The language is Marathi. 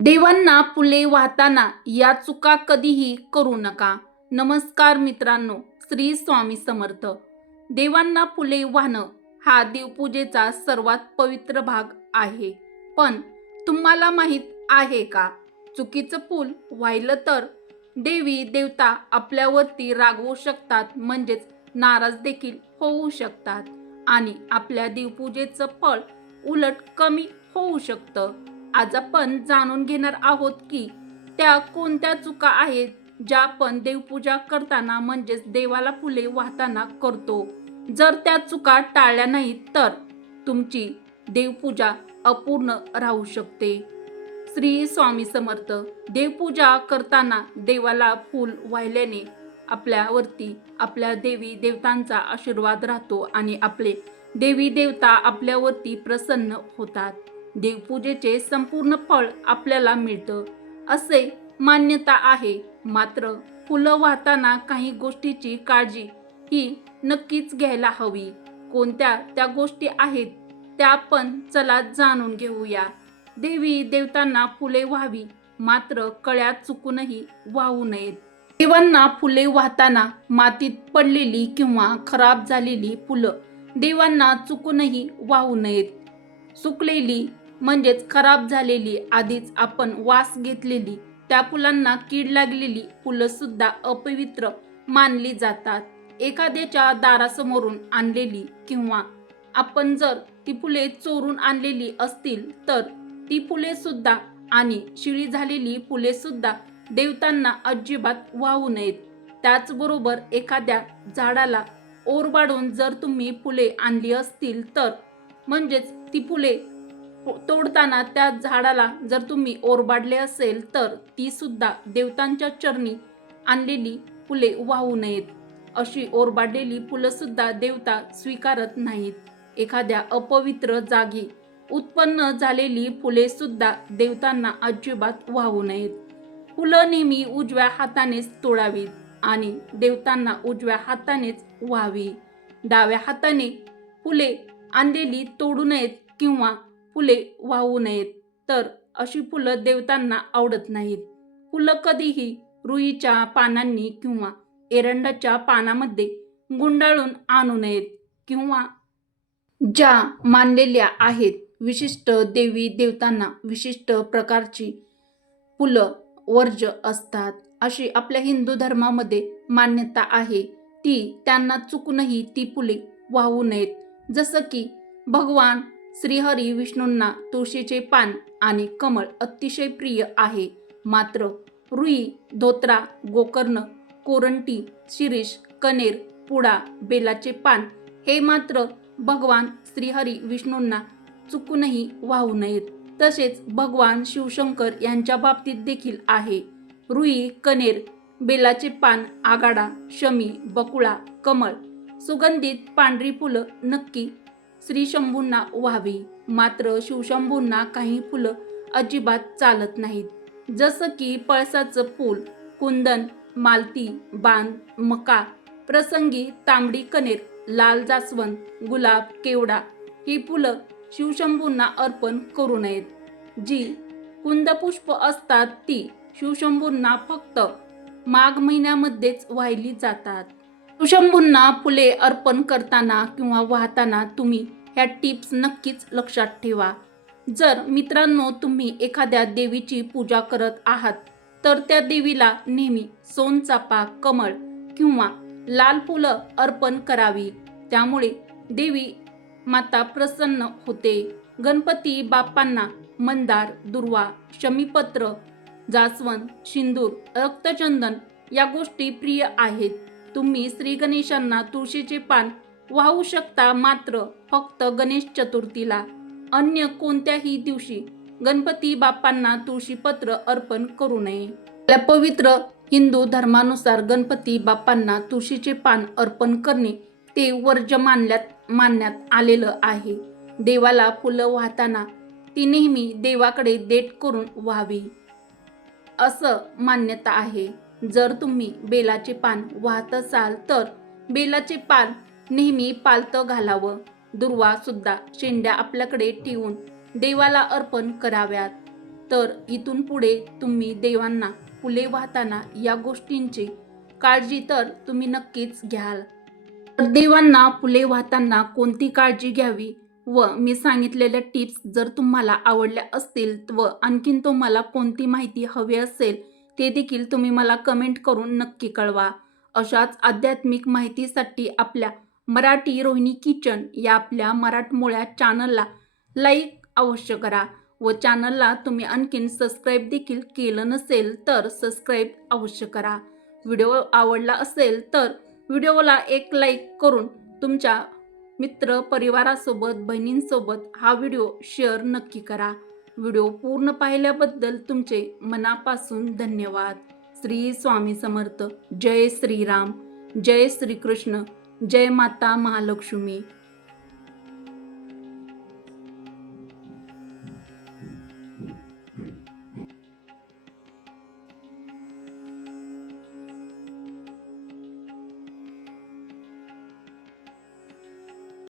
देवांना फुले वाहताना या चुका कधीही करू नका. नमस्कार मित्रांनो श्री स्वामी समर्थ. देवांना फुले वाहणं हा देवपूजेचा सर्वात पवित्र भाग आहे. पण तुम्हाला माहीत आहे का? चुकीचं फूल वाहिलं तर देवी देवता आपल्यावरती रागवू शकतात म्हणजेच नाराज देखील होऊ शकतात. आणि आपल्या देवपूजेचं फळ उलट कमी होऊ शकतं. आज आपण जाणून घेणार आहोत की त्या कोणत्या चुका आहेत ज्या आपण देवपूजा करताना म्हणजेच देवाला फुले वाहताना करतो. जर त्या चुका टाळल्या नाहीत तर तुमची देवपूजा अपूर्ण राहू शकते. श्री स्वामी समर्थ देवपूजा करताना देवाला फूल वाहिल्याने आपल्यावरती आपल्या देवी देवतांचा आशीर्वाद राहतो आणि आपले देवी देवता आपल्यावरती प्रसन्न होतात. देवपूजेचे संपूर्ण फळ आपल्याला मिळतं. असे मान्यता आहे. मात्र फुलं वाहताना काही गोष्टीची काळजी ही नक्कीच घ्यायला हवी. कोणत्या त्या गोष्टी आहेत त्या आपण चला जाणून घेऊया. देवी देवतांना फुले व्हावी मात्र कळ्या चुकूनही वाहू नयेत. देवांना फुले वाहताना मातीत पडलेली किंवा खराब झालेली फुलं देवांना चुकूनही वाहू नयेत. सुकलेली म्हणजेच खराब झालेली आधीच आपण वास घेतलेली त्या फुलांना कीड लागलेली फुलं सुद्धा अपवित्र मानली जातात. एखाद्याच्या दारासमोरून आणलेली किंवा आपण जर ती फुले चोरून आणलेली असतील तर ती फुले सुद्धा आणि शिळी झालेली फुले सुद्धा देवतांना अजिबात वाहू नयेत. त्याचबरोबर एखाद्या झाडाला ओरबाडून जर तुम्ही फुले आणली असतील तर म्हणजेच ती फुले तोडताना त्या झाडाला जर तुम्ही ओरबाडले असेल तर ती सुद्धा देवतांच्या चरणी आणलेली फुले वाहू नयेत. अशी ओरबाडलेली फुलं सुद्धा देवता स्वीकारत नाहीत. एखाद्या अपवित्र जागी उत्पन्न झालेली फुले सुद्धा देवतांना अजिबात वाहू नयेत. फुलं नेहमी उजव्या हातानेच तोडावीत आणि देवतांना उजव्या हातानेच व्हावी. डाव्या हाताने फुले आणलेली तोडू नयेत किंवा फुले वाहू नयेत तर अशी फुलं देवतांना आवडत नाहीत. फुलं कधीही रुईच्या पानांनी किंवा एरंडाच्या पानामध्ये गुंडाळून आणू नयेत किंवा ज्या मानलेल्या आहेत विशिष्ट देवी देवतांना विशिष्ट प्रकारची फुलं वर्ज असतात. अशी आपल्या हिंदू धर्मामध्ये मान्यता आहे. ती त्यांना चुकूनही ती फुले वाहू नयेत. जसं की भगवान श्रीहरी विष्णूंना तुळशीचे पान आणि कमळ अतिशय प्रिय आहे. मात्र रुई धोत्रा गोकर्ण कोरंटी शिरीष कनेर पुडा बेलाचे पान हे मात्र भगवान श्रीहरी विष्णूंना चुकूनही वाहू नयेत. तसेच भगवान शिवशंकर यांच्या बाबतीत देखील आहे. रुई कनेर बेलाचे पान आगाडा शमी बकुळा कमळ सुगंधित पांढरी फुलं नक्की श्री शंभूंना व्हावी मात्र शिवशंभूंना काही फुलं अजिबात चालत नाहीत. जसं की पळसाचं फूल कुंदन मालती बांध मका प्रसंगी तांबडी कनेर लाल जास्वंद गुलाब केवडा ही फुलं शिवशंभूंना अर्पण करू नयेत. जी कुंदपुष्प असतात ती शिवशंभूंना फक्त माघ महिन्यामध्येच वाहिली जातात. शिवशंभूंना फुले अर्पण करताना किंवा वाहताना तुम्ही ह्या टिप्स नक्कीच लक्षात ठेवा. जर मित्रांनो तुम्ही एखाद्या देवीची पूजा करत आहात तर त्या देवीला नेहमी सोनचापा कमळ किंवा लाल फुलं अर्पण करावी. त्यामुळे देवी माता प्रसन्न होते. गणपती बाप्पांना मंदार दुर्वा शमीपत्र जास्वंद सिंदूर रक्तचंदन या गोष्टी प्रिय आहेत. तुम्ही श्री गणेशांना तुळशीचे पान वाहू शकता मात्र फक्त गणेश चतुर्थीला. अन्य कोणत्याही दिवशी गणपती बाप्पांना तुळशीपत्र अर्पण करू नये. आपल्या पवित्र हिंदू धर्मानुसार गणपती बाप्पांना तुळशीचे पान अर्पण करणे ते वर्ज मानल्यात मानण्यात आलेलं आहे. देवाला फुलं वाहताना ती नेहमी देवाकडे देट करून व्हावी. असं मान्यता आहे. जर तुम्ही बेलाचे पान वाहत असाल तर बेलाचे पान नेहमी पालतं घालावं. दुर्वा सुद्धा शेंड्या आपल्याकडे ठेवून देवाला अर्पण कराव्यात. तर इथून पुढे तुम्ही देवांना फुले वाहताना या गोष्टींची काळजी तर तुम्ही नक्कीच घ्याल. तर देवांना फुले वाहताना कोणती काळजी घ्यावी? व मी सांगितलेल्या टिप्स जर तुम्हाला आवडल्या असतील व आणखीन तुम्हाला कोणती माहिती हवी असेल ते देखील तुम्ही मला कमेंट करून नक्की कळवा. अशाच आध्यात्मिक माहितीसाठी आपल्या मराठी रोहिणी किचन या आपल्या मराठमोळ्या चॅनलला लाईक अवश्य करा व चॅनलला तुम्ही आणखीन सबस्क्राईब देखील केलं नसेल तर सबस्क्राईब अवश्य करा. व्हिडिओ आवडला असेल तर व्हिडिओला एक लाईक करून तुमच्या मित्र परिवारासोबत बहिणींसोबत हा व्हिडिओ शेअर नक्की करा. व्हिडिओ पूर्ण पाहिल्याबद्दल तुमचे मनापासून धन्यवाद. श्री स्वामी समर्थ. जय श्रीराम. जय श्रीकृष्ण. जय माता महालक्ष्मी.